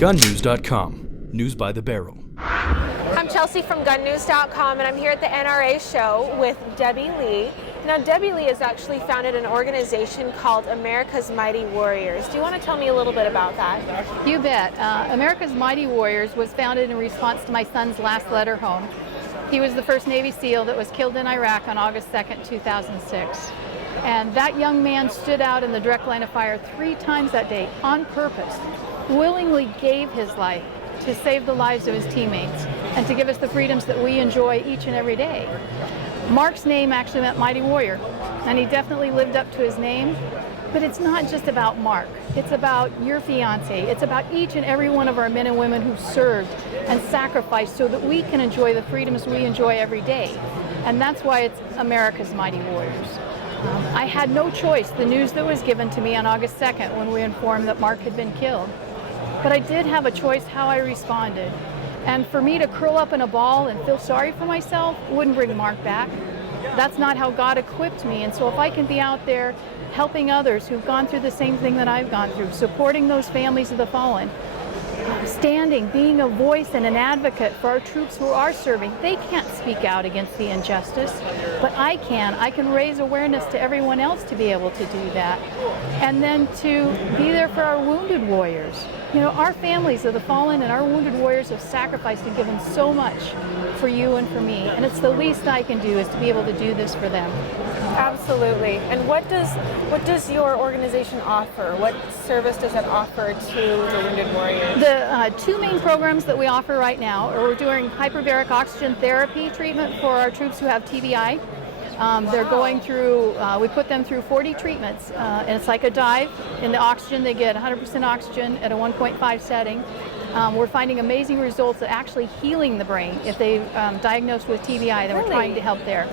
GunNews.com. News by the barrel. I'm Chelsea from GunNews.com, and I'm here at the NRA show with Debbie Lee. Now, Debbie Lee has actually founded an organization called America's Mighty Warriors. Do you want to tell me a little bit about that? You bet. America's Mighty Warriors was founded in response to my son's last letter home. He was the first Navy SEAL that was killed in Iraq on August 2nd, 2006. And that young man stood out in the direct line of fire 3 times that day on purpose, willingly gave his life to save the lives of his teammates and to give us the freedoms that we enjoy each and every day. Mark's name actually meant mighty warrior, and he definitely lived up to his name. But it's not just about Mark. It's about your fiance. It's about each and every one of our men and women who served and sacrificed so that we can enjoy the freedoms we enjoy every day. And that's why it's America's Mighty Warriors. I had no choice. The news that was given to me on August 2nd when we informed that Mark had been killed. But I did have a choice how I responded. And for me to curl up in a ball and feel sorry for myself wouldn't bring Mark back. That's not how God equipped me. And so if I can be out there helping others who've gone through the same thing that I've gone through, supporting those families of the fallen, standing, being a voice and an advocate for our troops who are serving. They can't speak out against the injustice, but I can. I can raise awareness to everyone else to be able to do that. And then to be there for our wounded warriors. You know, our families of the fallen and our wounded warriors have sacrificed and given so much for you and for me. And it's the least I can do is to be able to do this for them. Absolutely. And what does your organization offer? What service does it offer to the wounded warriors? The 2 main programs that we offer right now are we're doing hyperbaric oxygen therapy treatment for our troops who have TBI. They're going through, we put them through 40 treatments, and it's like a dive. In the oxygen, they get 100% oxygen at a 1.5 setting. We're finding amazing results at actually healing the brain. If they're diagnosed with TBI, then we're trying to help there.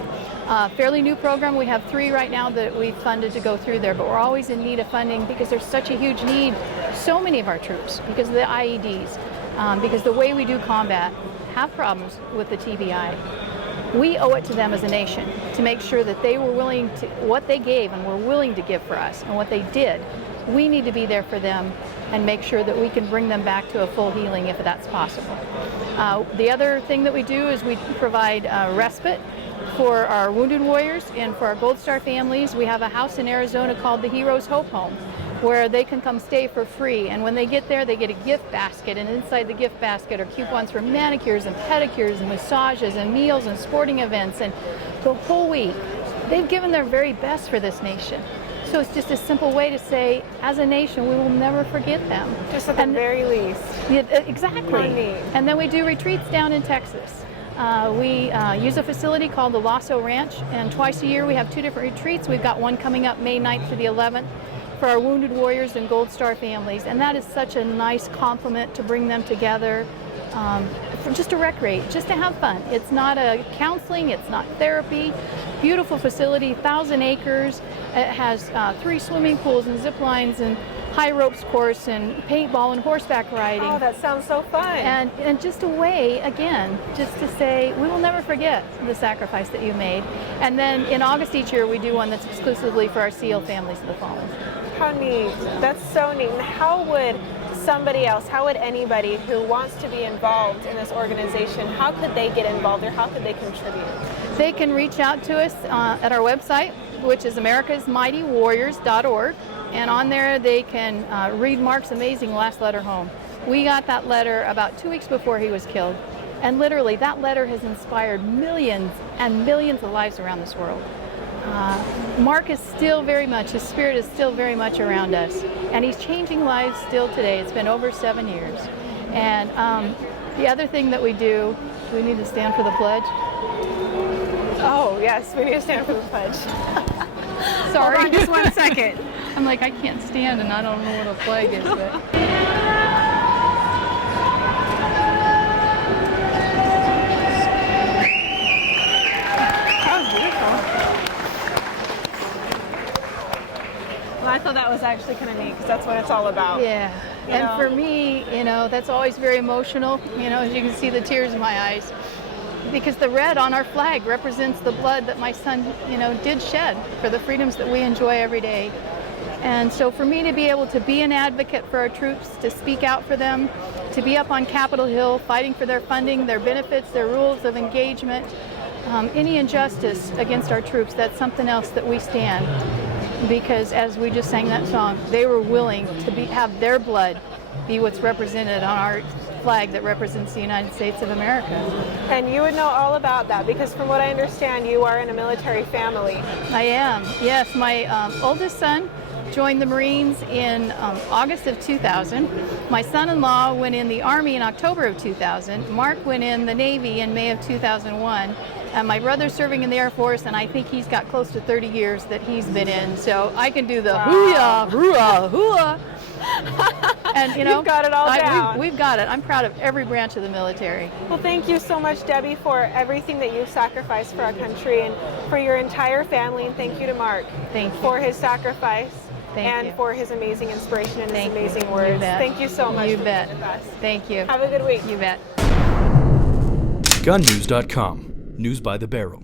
Fairly new program. We have 3 right now that we've funded to go through there, but we're always in need of funding because there's such a huge need. So many of our troops, because of the IEDs, because the way we do combat, have problems with the TBI. We owe it to them as a nation to make sure that they were willing to, what they gave and were willing to give for us and what they did, we need to be there for them and make sure that we can bring them back to a full healing if that's possible. The other thing that we do is we provide respite for our wounded warriors and for our Gold Star families. We have a house in Arizona called the Heroes Hope Home, where they can come stay for free. And when they get there, they get a gift basket, and inside the gift basket are coupons for manicures and pedicures and massages and meals and sporting events. And the whole week, they've given their very best for this nation. So it's just a simple way to say, as a nation, we will never forget them. Just at the very least. Yeah, exactly. And then we do retreats down in Texas. We use a facility called the Lasso Ranch, and twice a year we have 2 different retreats. We've got one coming up May 9th to the 11th. For our wounded warriors and Gold Star families, and that is such a nice complement to bring them together, for just to recreate, just to have fun. It's not a counseling, it's not therapy. Beautiful facility, 1,000 acres. It has 3 swimming pools and zip lines and high ropes course and paintball and horseback riding. Oh, that sounds so fun. And just a way, again, just to say, we will never forget the sacrifice that you made. And then in August each year, we do one that's exclusively for our SEAL families of the fallen. How neat. That's so neat. And how would somebody else, how would anybody who wants to be involved in this organization, how could they get involved or how could they contribute? They can reach out to us at our website, which is americasmightywarriors.org. And on there, they can read Mark's amazing last letter home. We got that letter about 2 weeks before he was killed. And literally, that letter has inspired millions and millions of lives around this world. Mark is still very much, his spirit is still very much around us. And he's changing lives still today. It's been over 7 years. And the other thing that we do we need to stand for the pledge? Oh, yes, we need to stand for the pledge. Sorry. Hold on just 1 second. I'm like, I can't stand and I don't know what a flag is. But. I thought that was actually kind of neat because that's what it's all about. Yeah. And for me, that's always very emotional. As you can see the tears in my eyes. Because the red on our flag represents the blood that my son, did shed for the freedoms that we enjoy every day. And so for me to be able to be an advocate for our troops, to speak out for them, to be up on Capitol Hill fighting for their funding, their benefits, their rules of engagement, any injustice against our troops, that's something else that we stand. Because as we just sang that song, they were willing to have their blood be what's represented on our flag that represents the United States of America. And you would know all about that because from what I understand, you are in a military family. I am, yes. My oldest son joined the Marines in August of 2000. My son-in-law went in the Army in October of 2000. Mark went in the Navy in May of 2001. And my brother's serving in the Air Force, and I think he's got close to 30 years that he's been in. So I can do the hoo-yah, hoo-ah, hoo-ah. And you know, you've got it all down. We've got it. I'm proud of every branch of the military. Well, thank you so much, Debbie, for everything that you've sacrificed for our country and for your entire family. And thank you to Mark for his sacrifice and for his amazing inspiration and his amazing words. Thank you so much. You for bet. being with us. Thank you. Have a good week. You bet. GunNews.com. News by the barrel.